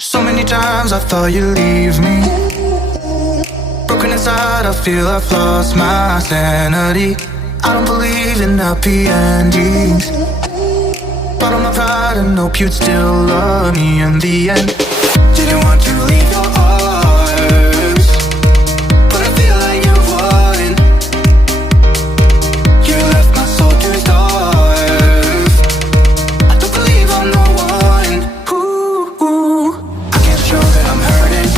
So many times I thought you'd leave me. Broken inside, I feel I've lost my sanity. I don't believe in happy endings. Bottle my pride and hope you'd still love me in the end. Didn't want to leave your arms, but I feel like you won. You left my soul to starve. I don't believe I'm the one. Ooh, I can't show that I'm hurting.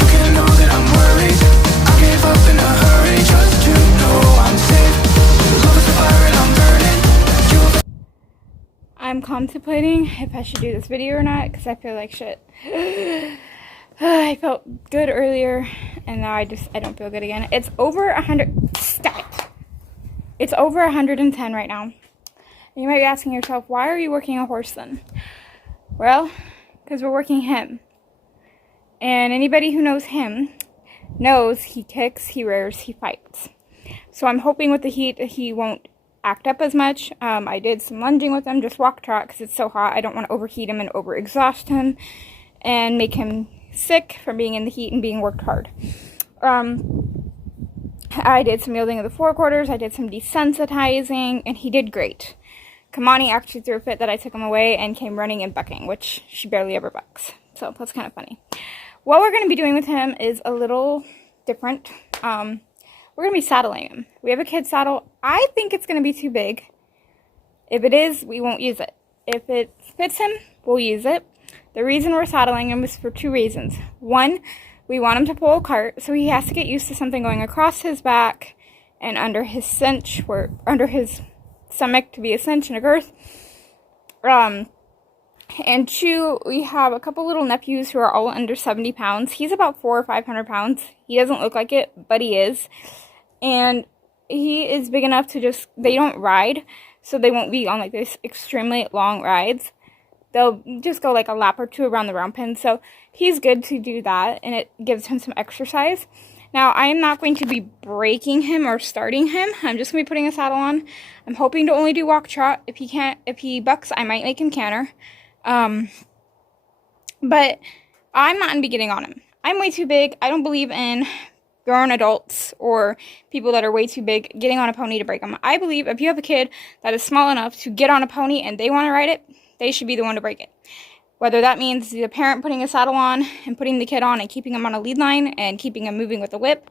You can't know that I'm worried. I gave up in a hurry just to know I'm safe. Love is a fire and I'm burning. I'm contemplating if I should do this video or not because I feel like shit. I felt good earlier and now I don't feel good again. It's over 100. Stop it. It's over 110 right now. And you might be asking yourself, why are you working a horse then? Well, because we're working him. And anybody who knows him knows he kicks, he rears, he fights. So I'm hoping with the heat he won't act up as much. I did some lunging with him, just walk trot because it's so hot. I don't want to overheat him and overexhaust him and make him sick from being in the heat and being worked hard. I did some yielding of the forequarters, I did some desensitizing, and he did great. Kamani actually threw a fit that I took him away and came running and bucking, which she barely ever bucks. So that's kind of funny. What we're going to be doing with him is a little different. We're going to be saddling him. We have a kid saddle. I think it's going to be too big. If it is, we won't use it. If it fits him, we'll use it. The reason we're saddling him is for two reasons. One, we want him to pull a cart, so he has to get used to something going across his back and under his cinch, or under his stomach to be a cinch and a girth. And two, we have a couple little nephews who are all under 70 pounds. He's about 400 or 500 pounds. He doesn't look like it, but he is. And he is big enough to just, they don't ride, so they won't be on like this extremely long rides. They'll just go like a lap or two around the round pen. So he's good to do that, and it gives him some exercise. Now, I am not going to be breaking him or starting him. I'm just going to be putting a saddle on. I'm hoping to only do walk trot. If he bucks, I might make him canter. But I'm not going to be getting on him. I'm way too big. I don't believe in grown adults or people that are way too big getting on a pony to break them. I believe if you have a kid that is small enough to get on a pony and they want to ride it, they should be the one to break it. Whether that means the parent putting a saddle on and putting the kid on and keeping him on a lead line and keeping him moving with the whip,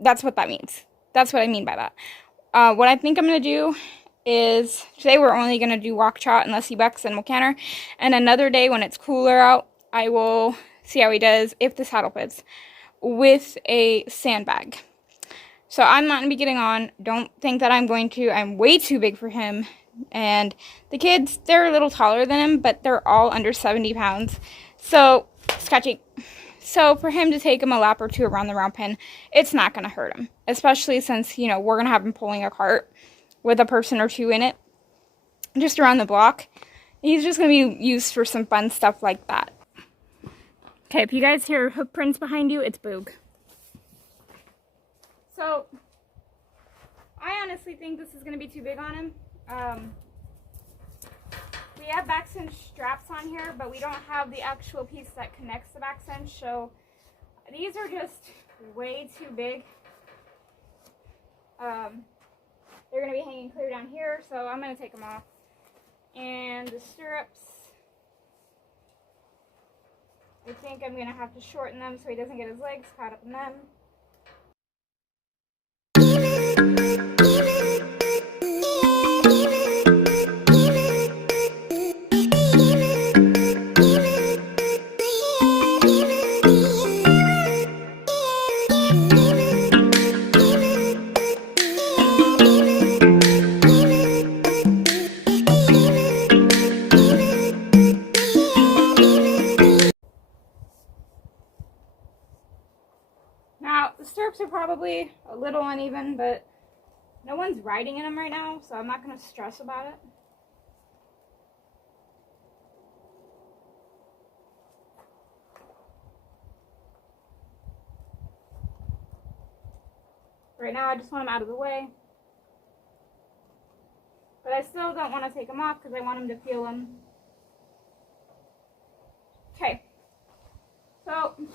that's what that means. That's what I mean by that. What I think I'm going to do is, today we're only going to do walk trot unless he bucks and we'll canter. And another day when it's cooler out, I will see how he does if the saddle fits with a sandbag. So I'm not going to be getting on. Don't think that I'm going to. I'm way too big for him. And the kids, they're a little taller than him, but they're all under 70 pounds. So, sketchy. So for him to take him a lap or two around the round pen, it's not going to hurt him. Especially since, you know, we're going to have him pulling a cart with a person or two in it, just around the block. He's just going to be used for some fun stuff like that. Okay, if you guys hear hoof prints behind you, it's Boog. So, I honestly think this is going to be too big on him. We have back cinch straps on here, but we don't have the actual piece that connects the back cinch, so these are just way too big. They're going to be hanging clear down here, so I'm going to take them off. And the stirrups, I think I'm going to have to shorten them so he doesn't get his legs caught up in them. Now, the stirrups are probably a little uneven, but no one's riding in them right now, so I'm not going to stress about it. Right now, I just want them out of the way. But I still don't want to take them off because I want him to feel them. Okay. out.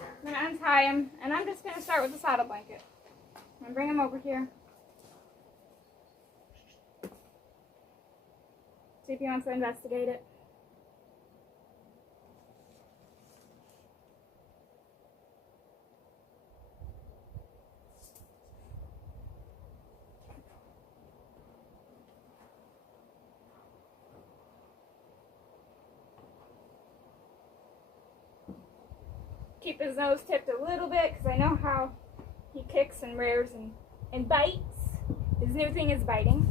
I'm going to untie him, and I'm just going to start with the saddle blanket. I'm going to bring him over here. See if he wants to investigate it. Keep his nose tipped a little bit because I know how he kicks and rears and bites. His new thing is biting.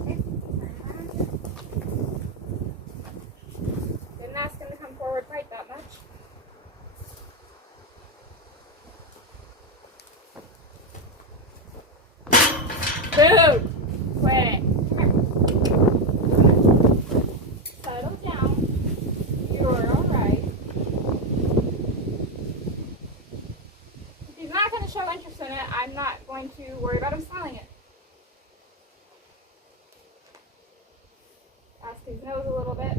Okay. Didn't ask him to come forward quite that much. Dude! Quit. Settle down. You're alright. If he's not going to show interest in it, I'm not going to worry about him smelling it. Ask his nose a little bit.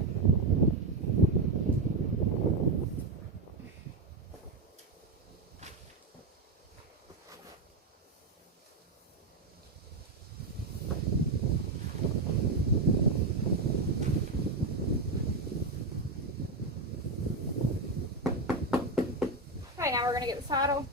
Okay, now we're going to get the saddle.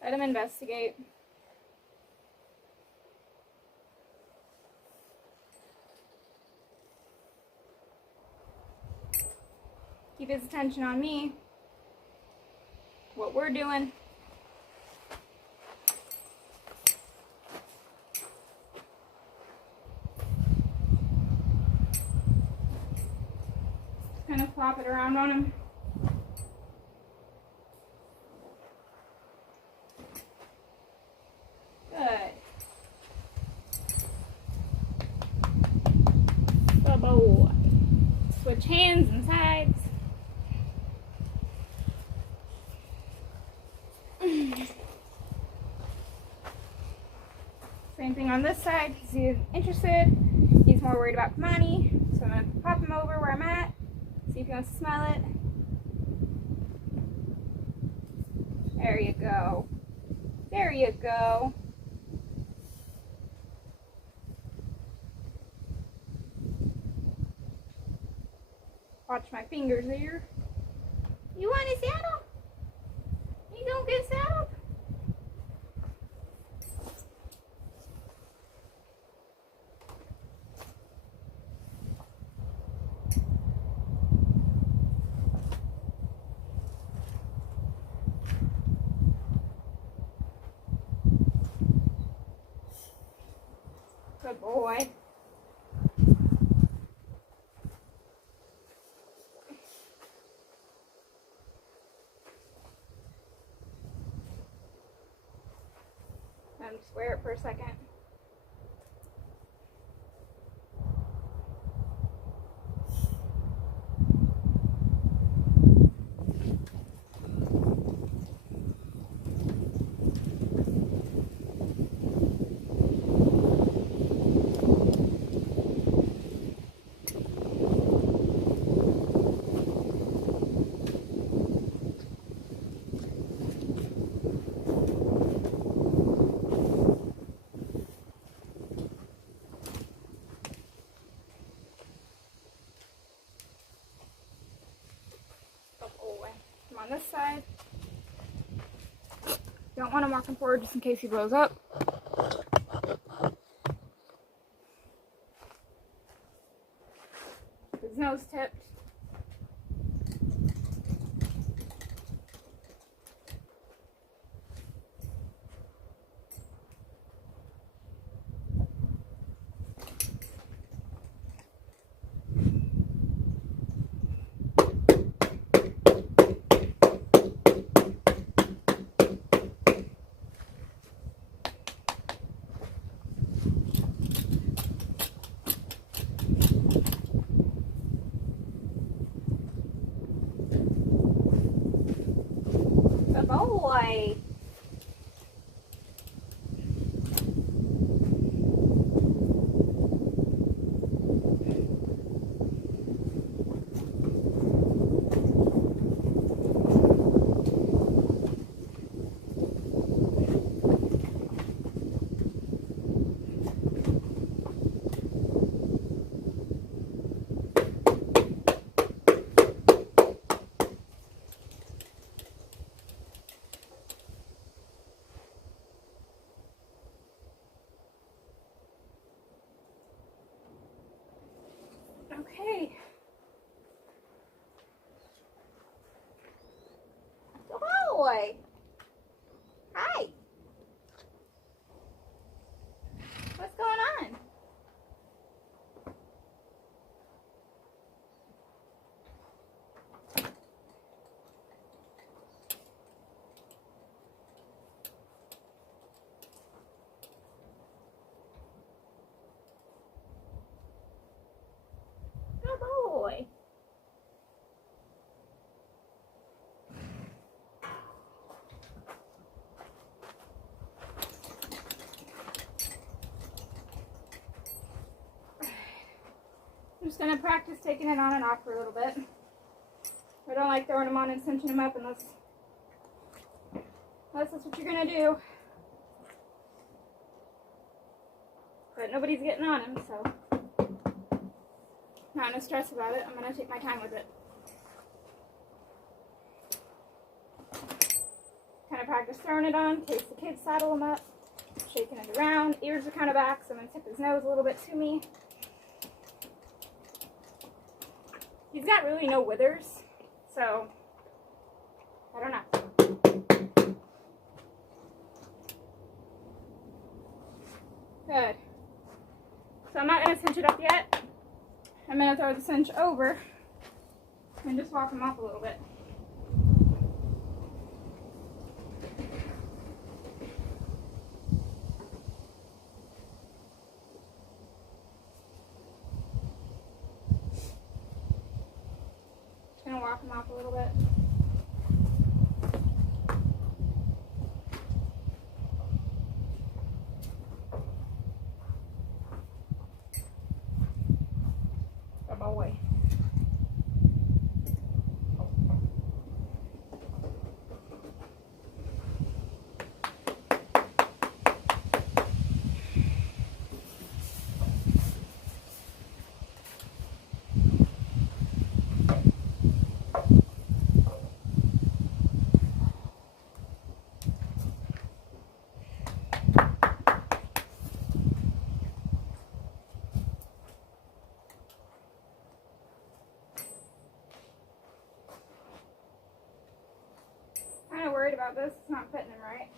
Let him investigate. Keep his attention on me. What we're doing. Kind of flop it around on him. Good. Good boy. Switch hands and sides. Same thing on this side. He's interested. He's more worried about money. So I'm going to pop him over where I'm at. See if he wants to smell it. There you go. There you go. Watch my fingers there. You want a saddle? You don't get saddled? Good boy. Just wear it for a second. On this side. Don't want him walking forward just in case he blows up. His nose tipped. Okay. Good boy. Hi. What's going on? Good boy. I'm just gonna practice taking it on and off for a little bit. I don't like throwing them on and cinching them up unless that's what you're gonna do. But nobody's getting on him, so not in a stress about it. I'm gonna take my time with it. Kind of practice throwing it on in case the kids saddle him up, shaking it around. Ears are kind of back, so I'm gonna tip his nose a little bit to me. He's got really no withers, so I don't know. Good. So I'm not going to cinch it up yet. I'm going to throw the cinch over and just walk him off a little bit. Just going to walk him off a little bit. Good boy. Kind of worried about this. It's not fitting him right.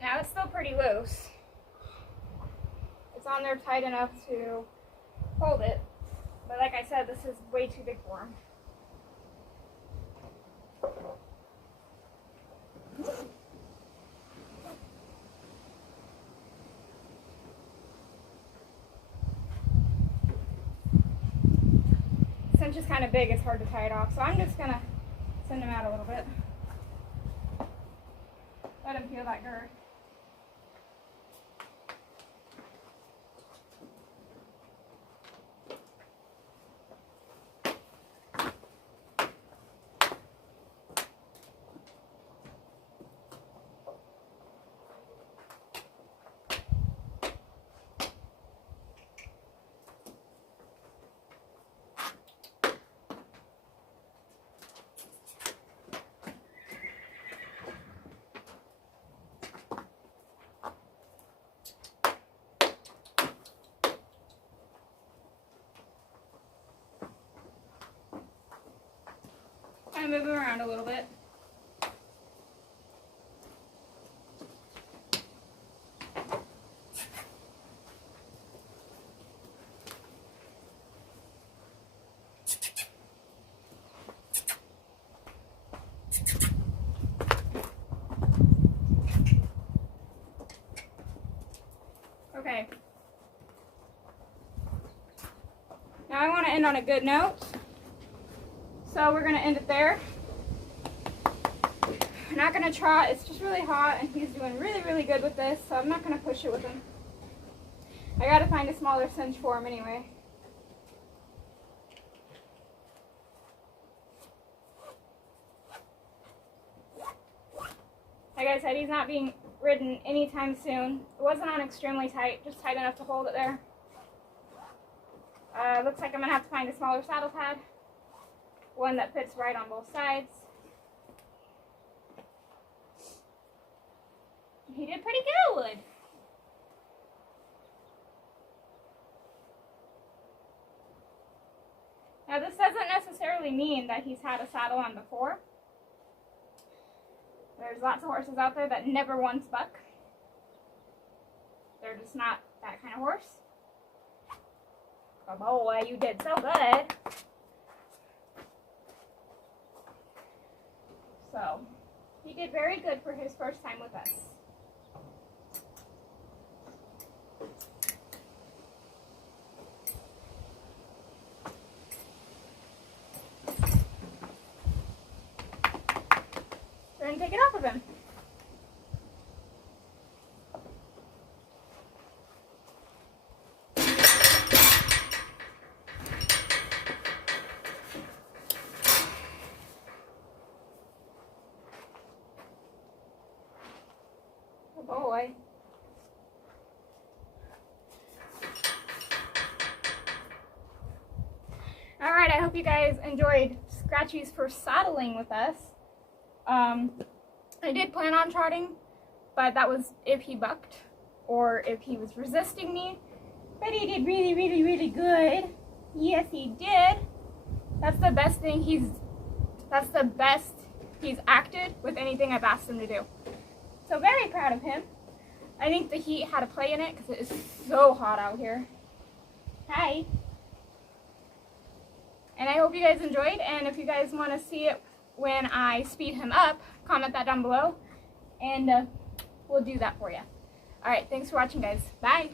Now it's still pretty loose. It's on there tight enough to hold it. But like I said, this is way too big for him. Since it's kind of big, it's hard to tie it off. So I'm just gonna send him out a little bit. Let him feel that girth. I move him around a little bit. Okay. Now I want to end on a good note. So we're going to end it there. I'm not going to trot. It's just really hot and he's doing really, really good with this. So I'm not going to push it with him. I got to find a smaller cinch for him anyway. Like I said, he's not being ridden anytime soon. It wasn't on extremely tight, just tight enough to hold it there. Looks like I'm going to have to find a smaller saddle pad. One that fits right on both sides. He did pretty good. Now this doesn't necessarily mean that he's had a saddle on before. There's lots of horses out there that never once buck. They're just not that kind of horse. Oh boy, you did so good. So, he did very good for his first time with us. We're going to take it off of him. Boy. Alright, I hope you guys enjoyed Scratchy's first saddling with us. I did plan on trotting, but that was if he bucked or if he was resisting me. But he did really, really, really good. Yes, he did. That's the best thing that's the best he's acted with anything I've asked him to do. So very proud of him. I think the heat had a play in it because it is so hot out here. Hi. And I hope you guys enjoyed. And if you guys want to see it when I speed him up, comment that down below. And we'll do that for you. Alright, thanks for watching guys. Bye.